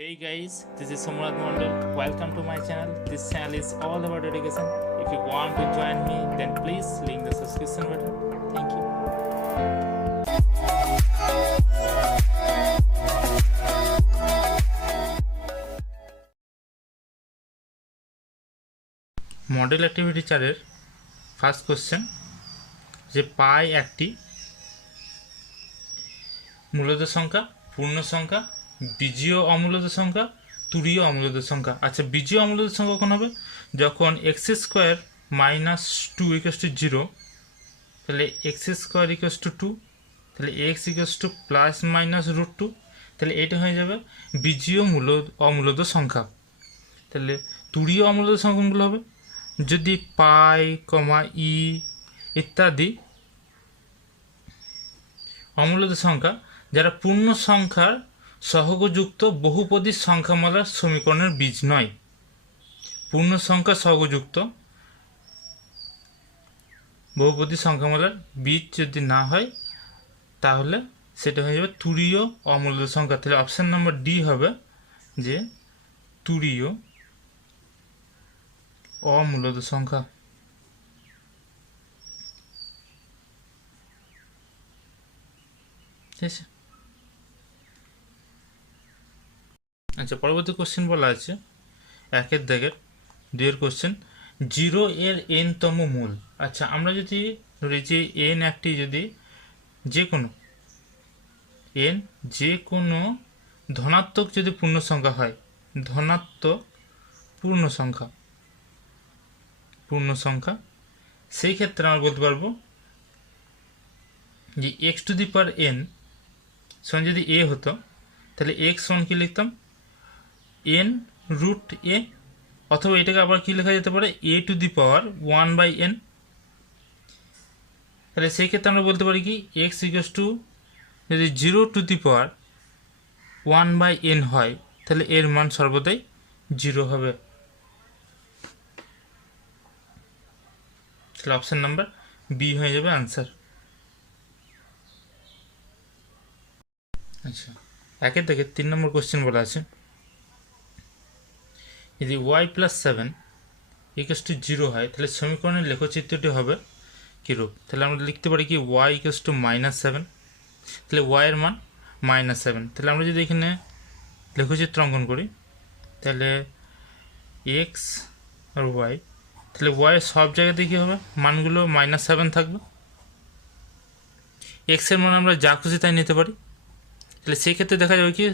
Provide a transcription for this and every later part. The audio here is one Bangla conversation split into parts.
Hey guys, this is Somnath Mondal. Welcome to my channel. This channel is all about education. If you want to join me, then please link the subscription button. Thank you. Model activity 4 first question যে পাই একটি মূলদ সংখ্যা, পূর্ণ সংখ্যা, বীজীয় অমূলদ সংখ্যা, তুরীয় অমূলদ সংখ্যা। আচ্ছা, বীজীয় অমূলদ সংখ্যা কখন হবে? যখন x square minus 2 equals to 0, তাহলে এক্স স্কোয়ার ইকুয়ালস টু 2, তাহলে x equals to plus minus root 2, তাহলে এটা হয়ে যাবে বীজীয় অমূলদ সংখ্যা। তাহলে তুরীয় অমূলদ সংখ্যা কোনগুলো হবে? যদি পাই, ই ইত্যাদি অমূলদ সংখ্যা যারা পূর্ণ সংখ্যার সহগযুক্ত বহুপদী সংখ্যামালার সমীকরণের বীজ নয়। পূর্ণ সংখ্যা সহগযুক্ত বহুপদী সংখ্যামালার বীজ যদি না হয় তাহলে সেটা হয়ে যাবে তুরীয় অমূলদ সংখ্যা। তাহলে অপশান নম্বর ডি হবে যে তুরীয় অমূলদ সংখ্যা। ঠিক আছে। আচ্ছা, পরবর্তী কোশ্চেন বলা আছে 1 দাগের 2 কোশ্চেন, 0 এর n-তম মূল। আচ্ছা, আমরা যদি ধরি যে n একটি যদি যে কোনো ধনাত্মক যদি পূর্ণ সংখ্যা হয়, ধনাত্মক পূর্ণ সংখ্যা, সেই ক্ষেত্রে আমরা বলতে পারবো যে x to the power n সমান যদি a হতো, তাহলে এক্স সমান কি লিখতাম? n রুট a, অথবা এটাকে আবার কি লেখা যেতে পারে? a to the power 1/n। তাহলে সেই ক্ষেত্রে আমরা বলতে পারি কি এক্স ইকুয়ালস টু যদি 0 টু দি পাওয়ার 1/n হয়, তাহলে এর মান সর্বদাই 0 হবে। তাহলে অপশান নাম্বার বি হয়ে যাবে আনসার। আচ্ছা, 1 থেকে 3 নম্বর কোশ্চেন বলা আছে, যদি y প্লাস 7 ইকুয়ালস টু 0 হয়, তাহলে সমীকরণের লেখচিত্রটি হবে কীরূপ? তাহলে আমরা লিখতে পারি কি y ইকুয়ালস টু -7, তাহলে y এর মান -7। তাহলে আমরা যদি এখানে লেখচিত্র অঙ্কন করি, তাহলে x আর y, তাহলে y সব জায়গাতে কী হবে? মানগুলো -7 থাকবে। x এর মান আমরা যা খুশি তাই নিতে পারি। তাহলে সেই ক্ষেত্রে দেখা যাবে কি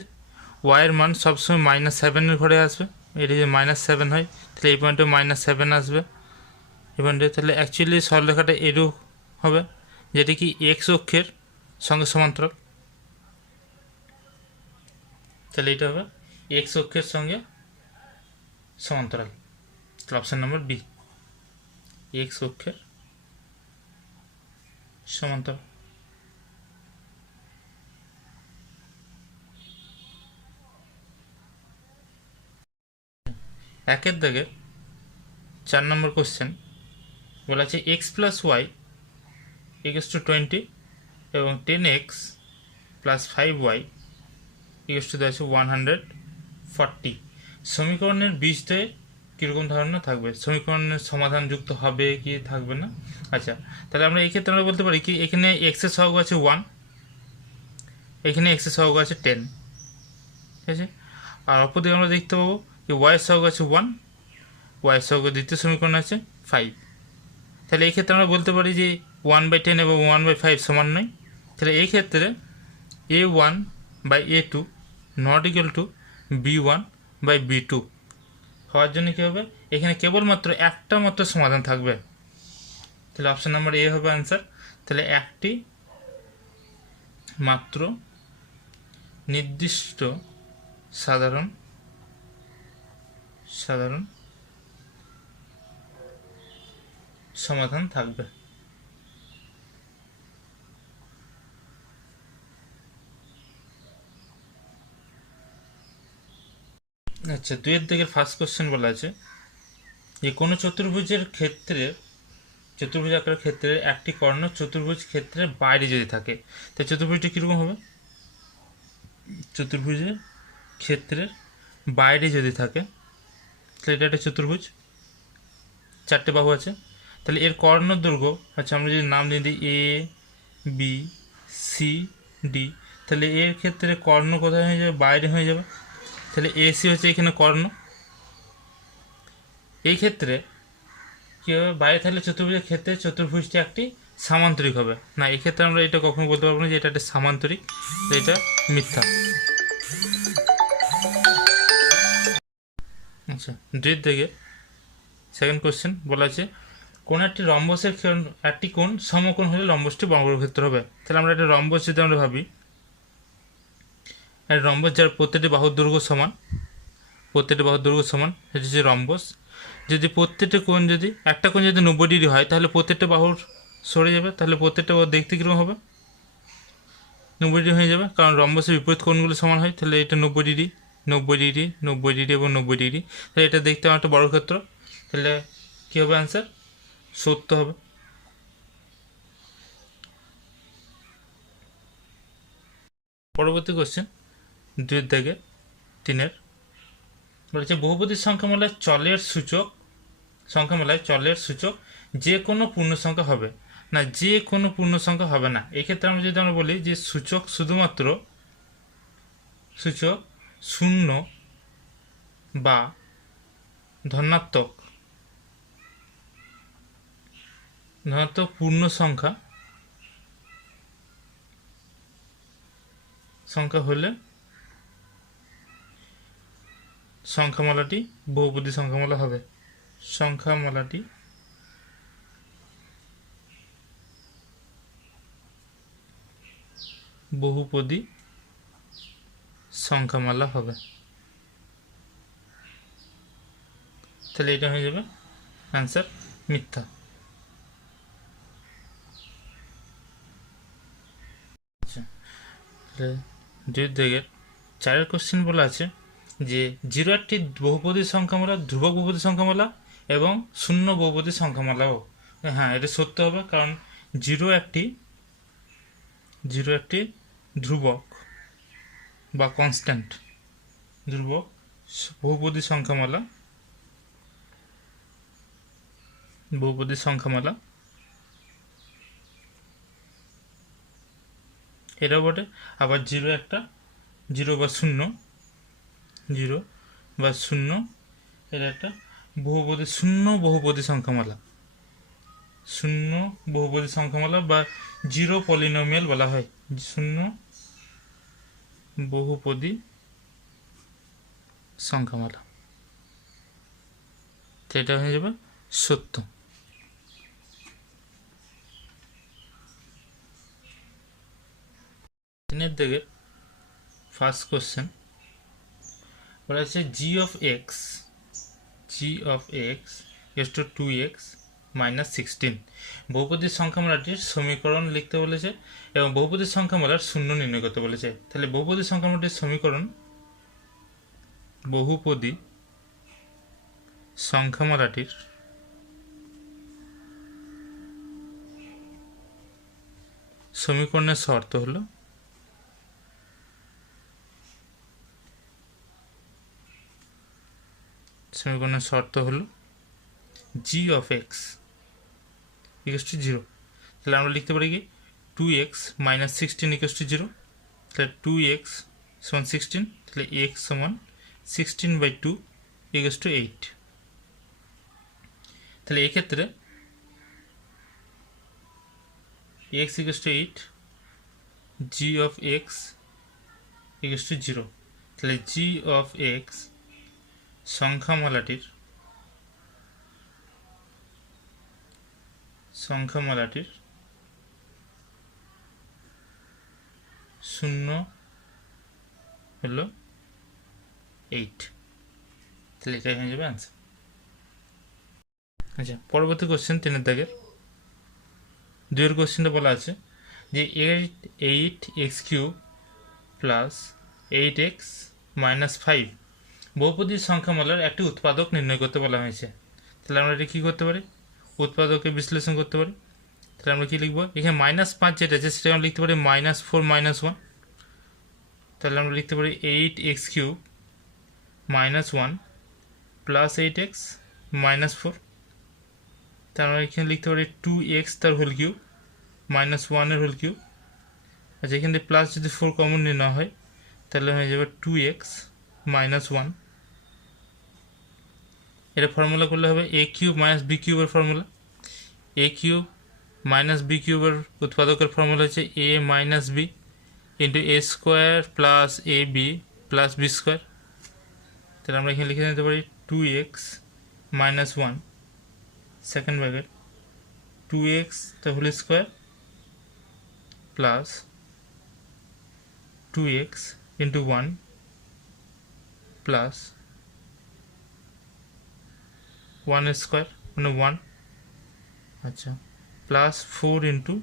y এর মান সবসময় -7 ঘরে আসবে। এটা যদি -7 হয়, তাহলে এই পয়েন্টে -7 আসবে এই পয়েন্টে। তাহলে অ্যাকচুয়ালি সরলরেখাটা এরূপ হবে, যেটি কি এক্স অক্ষের সঙ্গে সমান্তরাল। তাহলে এটা হবে এক্স অক্ষের সঙ্গে সমান্তরাল। তাহলে অপশান নম্বর বি, এক্স অক্ষের সমান্তরাল। একের দাগে 4 নম্বর কোশ্চেন বলা আছে x plus y equals to 20 এবং 10x plus 5y equals to দেওয়া আছে 140। সমীকরণের বীজদ্বয়ের কীরকম ধারণা থাকবে? সমীকরণের সমাধান যুক্ত হবে কি থাকবে না? আচ্ছা, তাহলে আমরা এই ক্ষেত্রে আমরা বলতে পারি কি এখানে এক্সের সহগ আছে 1, এখানে এক্সের সহগ আছে 10, ঠিক আছে। আর অপরদিকে আমরা দেখতে পাবো যে ওয়াই সহগ আছে 1, ওয়াই সহগ দ্বিতীয় সমীকরণ আছে 5। তাহলে এই ক্ষেত্রে আমরা বলতে পারি যে 1/10 এবং 1/5 সমান নয়। তাহলে এই ক্ষেত্রে a1/a2 not equal to b1/b2 হওয়ার জন্য কী হবে? এখানে কেবলমাত্র একটা মাত্র সমাধান থাকবে। তাহলে অপশান নাম্বার এ হবে অ্যান্সার। তাহলে একটি মাত্র নির্দিষ্ট সাধারণ সমাধান থাকবে। আচ্ছা, 2 দিকের ফার্স্ট কোশ্চেন বলা আছে যে কোনো চতুর্ভুজ আকারের ক্ষেত্রে একটি কর্ণ চতুর্ভুজ ক্ষেত্রের বাইরে যদি থাকে, তাই চতুর্ভুজটি কীরকম হবে? চতুর্ভুজের ক্ষেত্রের বাইরে যদি থাকে তাহলে এটা একটা চতুর্ভুজ, 4টে বাহু আছে, তাহলে এর কর্ণ দৈর্ঘ্য, আচ্ছা আমরা যদি নাম দিয়ে দিই এ বি সি ডি, তাহলে এর ক্ষেত্রে কর্ণ কোথায় হয়ে যাবে? বাইরে হয়ে যাবে। তাহলে এসি হচ্ছে এখানে কর্ণ। এই ক্ষেত্রে কী হবে? বাইরে থাকলে চতুর্ভুজের ক্ষেত্রে চতুর্ভুজটি একটি সামান্তরিক হবে না। এই ক্ষেত্রে আমরা এটা কখনো বলতে পারবো না যে এটা একটা সামান্তরিক, এটা মিথ্যা। আচ্ছা, দুই দিকে সেকেন্ড কোশ্চেন বলা আছে কোন একটি রম্বসের একটি কোণ সমকোণ হলে রম্বসটি বর্গক্ষেত্র হবে। তাহলে আমরা একটা রম্বস যদি আমরা ভাবি, একটা রম্বস যার প্রত্যেকটি বাহুর দৈর্ঘ্য সমান, প্রত্যেকটি বাহুর দৈর্ঘ্য সমান, সেটি হচ্ছে রম্বস। যদি প্রত্যেকটা কোণ যদি একটা কোণ যদি 90 ডিগ্রি হয় তাহলে প্রত্যেকটা বাহুর সরে যাবে, তাহলে প্রত্যেকটা বাহু দেখতে কীরকম হবে? 90 ডিগ্রি হয়ে যাবে, কারণ রম্বসের বিপরীত কোণগুলো সমান হয়। তাহলে এটা 90 ডিগ্রি, 90 ডিগ্রি, 90 ডিগ্রি এবং 90 ডিগ্রি, তাহলে এটা দেখতে আমার একটা বর্গক্ষেত্র। তাহলে কী হবে অ্যান্সার? সত্য হবে। পরবর্তী কোশ্চেন 2-3 বলেছে বহুপদী সংখ্যামালায় চলের সূচক, সংখ্যামালায় চলের সূচক যে কোনো পূর্ণ সংখ্যা হবে না, যে কোনো পূর্ণ সংখ্যা হবে না। এই ক্ষেত্রে আমরা যদি আমরা বলি যে সূচক শুধুমাত্র সূচক শূন্য বা ধনাত্মক পূর্ণ সংখ্যা হলে সংখ্যামালাটি বহুপদী সংখ্যামালা হবে। সংখ্যামালাটি বহুপদী সংখ্যামালা হবে। তাহলে এটা হয়ে যাবে অ্যান্সার মিথ্যা। আচ্ছা, তাহলে 4 কোশ্চেন বলা আছে যে 0 একটি বহুপদী সংখ্যামালা, ধ্রুবক বহুপদী সংখ্যামালা এবং শূন্য বহুপদী সংখ্যামালাও। হ্যাঁ, এটা সত্য হবে, কারণ 0 একটি ধ্রুবক বা কনস্ট্যান্ট, ধ্রুবক বহুপদী সংখ্যামালা, বহুপদী সংখ্যামালা এটাও বটে। আবার 0 একটা 0 বা 0 এটা একটা বহুপদী, শূন্য বহুপদী সংখ্যামালা, শূন্য বহুপদী সংখ্যামালা বা 0 পলিনোমিয়াল বলা হয়, শূন্য বহুপদী সংখ্যামালা। সেটা হয়ে যাবে সত্য। তিনের দিকে ফার্স্ট কোশ্চেন বলা হচ্ছে G of X is to 2x minus 16 বহুপদী সংখ্যামালাটির সমীকরণ লিখতে বলেছে এবং বহুপদী সংখ্যামালার শূন্য নির্ণয় করতে বলেছে। তাহলে বহুপদী সংখ্যামালাটির সমীকরণ, বহুপদী সংখ্যামালাটির সমীকরণের শর্ত হলো জি অফ এক্স ইকুয়াল টু 0। তাহলে আমরা লিখতে পারি কি 2x মাইনাস 16 ইকুয়াল টু 0। তাহলে 2x সমান 16, তাহলে x সমান 16/2 ইকুয়াল টু 8। তাহলে এক্ষেত্রে x equal to 8, G of x equal to 0। তাহলে জি অফ এক্স সংখ্যামালাটির শূন্য হলো 8। তাহলে এটাই হয়ে যাবে অ্যান্সার। আচ্ছা, পরবর্তী কোশ্চেন 3 দাগের 2 কোশ্চেনটা বলা আছে যে 8x³ প্লাস 8x মাইনাস 5 বহুপদী সংখ্যামালার একটি উৎপাদক নির্ণয় করতে বলা হয়েছে। তাহলে আমরা এটা কী করতে পারি? উৎপাদকে বিশ্লেষণ করতে পারি। তাহলে আমরা কী লিখবো? এখানে -5 যেটা আছে সেটা আমরা লিখতে পারি -4 - 1। তাহলে আমরা লিখতে পারি 8x³ minus one plus 8x minus 4, তার মানে এখানে লিখতে পারি 2x তার হোল কিউব মাইনাস 1-এর হোল কিউব। আচ্ছা, এখান থেকে প্লাস যদি 4 কমন নিয়ে নেওয়া হয় তাহলে হয়ে যাবে 2x মাইনাস 1। এটা ফর্মুলা করলে হবে a কিউব মাইনাস b কিউবের formula. a cube minus b কিউবের উৎপাদকের ফর্মুলা হচ্ছে a মাইনাস b into a square plus a b plus b square. তাহলে আমরা এখানে লিখে নিতে পারি 2x মাইনাস 1 second bracket 2x the whole square plus 2x into 1 plus 1 square মানে 1, আচ্ছা, প্লাস 4 into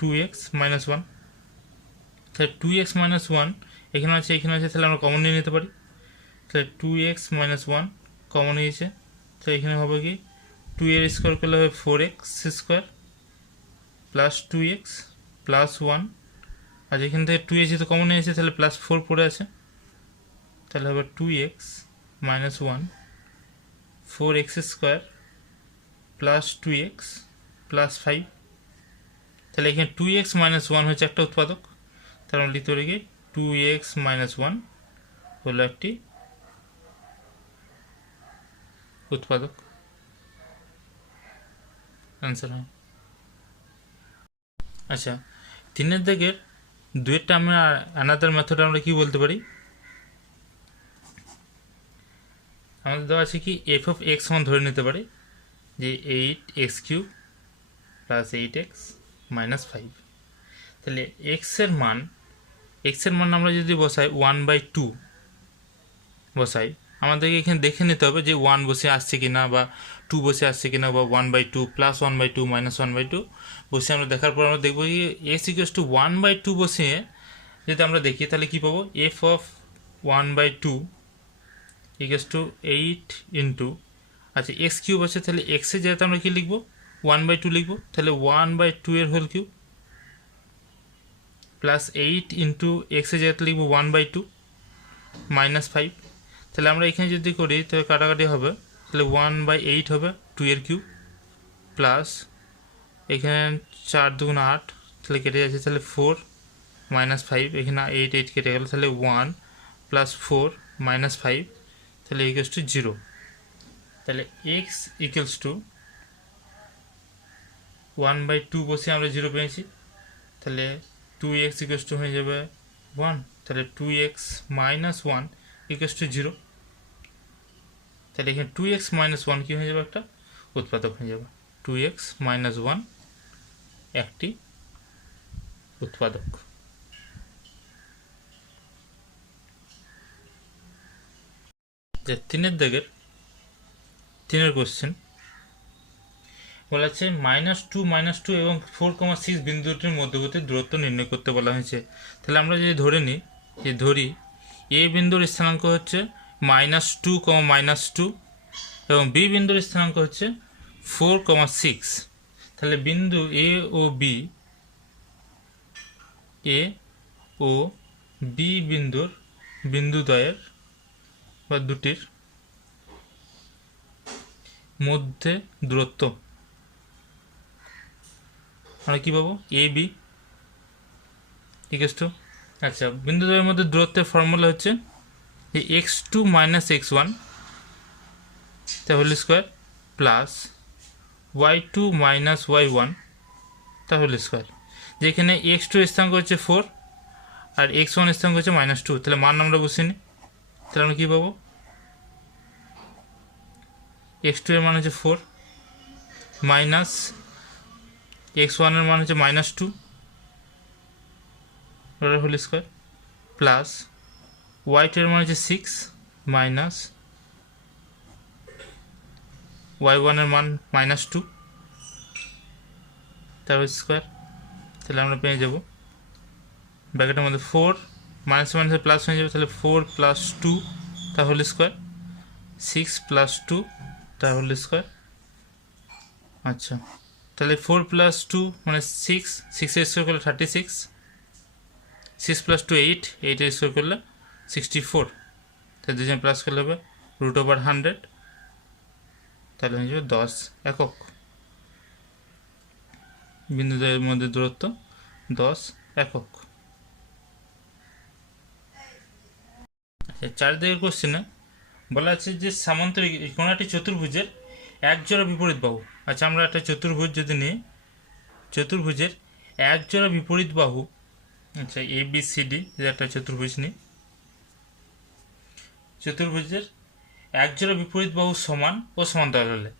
2x minus 1। তাহলে 2x minus 1 এখানে আছে তাহলে আমরা কমন নিয়ে নিতে পারি। তাহলে 2x minus 1 কমন নিয়েছে, তো এখানে হবে কি 2 এর স্কোয়ার করলে হবে 4x square plus 2x plus 1, আর এখান থেকে 2 যেহেতু কমন নিয়েছে তাহলে প্লাস 4 পড়ে আছে, তাহলে হবে 2x মাইনাস 1 4x square plus 2x plus 5। তাহলে এখানে 2x মাইনাস 1 হচ্ছে একটা উৎপাদক, তার মানে লিখতে পারি কি 2x মাইনাস 1 হলো একটি উৎপাদক। অ্যান্সার হয়। আচ্ছা, 3-এর দাগের 2-এরটা আমরা অ্যানাদার মেথড আমরা কি বলতে পারি, আমাদের দেওয়া আছে কি এফ অফ এক্স সমান ধরে নিতে পারি যে 8x cube plus 8x minus 5। তাহলে এক্সের মান আমরা যদি বসাই 1/2 বসাই, আমাদেরকে এখানে দেখে নিতে হবে যে 1 বসে আসছে কিনা বা 2 বসে আসছে কিনা বা 1/2 প্লাস 1/2 মাইনাস 1/2 বসে আমরা দেখার পর আমরা দেখবো কি এক্স ইকুয়ালস টু 1/2 বসিয়ে যদি আমরা দেখি তাহলে কি পাবো, F of 1/2 equals to 8 into, আচ্ছা এক্স কিউব আছে তাহলে এক্সের জায়গাতে আমরা কি লিখবো 1/2 লিখবো, তাহলে 1/2 এর হোল কিউব প্লাস 8 ইন্টু এক্সের জায়গাতে লিখবো 1/2 মাইনাস 5। তাহলে আমরা এখানে যদি করি তাহলে কাটাকাটি হবে, তাহলে 1/8 হবে 2 এর কিউব প্লাস এখানে 4 2 8 তাহলে কেটে যাচ্ছে, তাহলে 4 মাইনাস 5 এখানে 8 কেটে গেল, তাহলে 1 প্লাস 4 মাইনাস 5 তাহলে ইকুয়ালস টু 0। তাহলে এক্স ইকুয়ালস টু 1/2 বসে আমরা 0 পেয়েছি, তাহলে 2x ইকুয়ালস টু হয়ে যাবে 1, তাহলে 2x মাইনাস 1 ইকুয়ালস টু 0। তাহলে এখানে 2x মাইনাস 1 কী হয়ে যাবে, একটা উৎপাদক হয়ে যাবে, 2x মাইনাস 1 একটি উৎপাদক। যে 3-এর দাগের 3-এর কোশ্চেন বলা আছে -2 এবং 4,6 বিন্দুটির মধ্যবর্তী দূরত্ব নির্ণয় করতে বলা হয়েছে। তাহলে আমরা যদি ধরি এ বিন্দুর স্থানাঙ্ক হচ্ছে -2, এবং বি বিন্দুর স্থানাঙ্ক হচ্ছে 4,6। তাহলে বিন্দু এ ও বি বিন্দুদ্বয়ের বা দুটির মধ্যে দূরত্ব আমরা কী পাবো, এ বি ইকুয়ালস টু, আচ্ছা বিন্দুদ্বয়ের মধ্যে দূরত্বের ফর্মুলা হচ্ছে যে x2 মাইনাস x1 তা whole square plus y2 minus y1 তা হোল স্কোয়ার, যেখানে x2 স্থানাঙ্ক হচ্ছে 4 আর x1 স্থানাঙ্ক হচ্ছে -2। তাহলে মান আমরা বসিয়ে নিই, তাহলে আমরা কী পাবো, x2 এর মান হচ্ছে 4 মাইনাস x1 এর মান হচ্ছে -2 ওটার হোল স্কোয়ার প্লাস y2 এর মান হচ্ছে 6 মাইনাস y1 এর মান -2 তার হোল স্কোয়ার। তাহলে আমরা পেয়ে যাব ব্র্যাকেটের মধ্যে 4 মাইনাস মাইনাসে প্লাস হয়ে যাবে, তাহলে 4 প্লাস 2 তার হোল স্কোয়ার 6 প্লাস 2 তার হোল স্কোয়ার। আচ্ছা, তাহলে 4 প্লাস 2 মানে 6 এর স্কোয়ার করলে 36, 6 প্লাস 2 8 এর স্কোয়ার করলে 64, তাই দুজন প্লাস করলে হবে √100, তাহলে হয়ে যাবে 10 একক। বিন্দুদের মধ্যে দূরত্ব 10 একক। আচ্ছা, 4 দিকের কোশ্চেনে বলা আছে যে সামান্তরিক কোনো একটি চতুর্ভুজের এক জোড়া বিপরীত বাহু। আচ্ছা, আমরা একটা চতুর্ভুজ যদি নিই, চতুর্ভুজের এক জোড়া বিপরীত বাহু, আচ্ছা ABCD একটা চতুর্ভুজ নিই, চতুর্ভুজের এক জোড়া বিপরীত বাহু সমান ও সমান্তরাল হলে,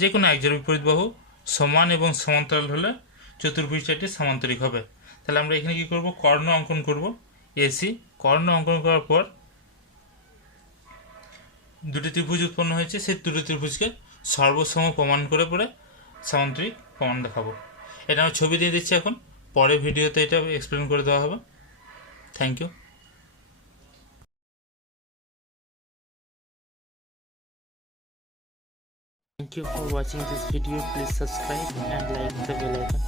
যে কোনো এক জোড়া বিপরীত বাহু সমান এবং সমান্তরাল হলে চতুর্ভুজটা একটি সামান্তরিক হবে। তাহলে আমরা এখানে কি করব, কর্ণ অঙ্কন করব। AC কর্ণ অঙ্কন করার পর দুটি ত্রিভুজ উৎপন্ন হয়েছে, সেই দুটি ত্রিভুজকে সর্বসম প্রমাণ করে পরে সামান্তরিক প্রমাণ দেখাবো। এটা আমি ছবি দিয়ে দিচ্ছি এখন, পরে ভিডিওতে এটা এক্সপ্লেন করে দেওয়া হবে। Thank you. Thank you for watching this video. Please subscribe and like the bell icon.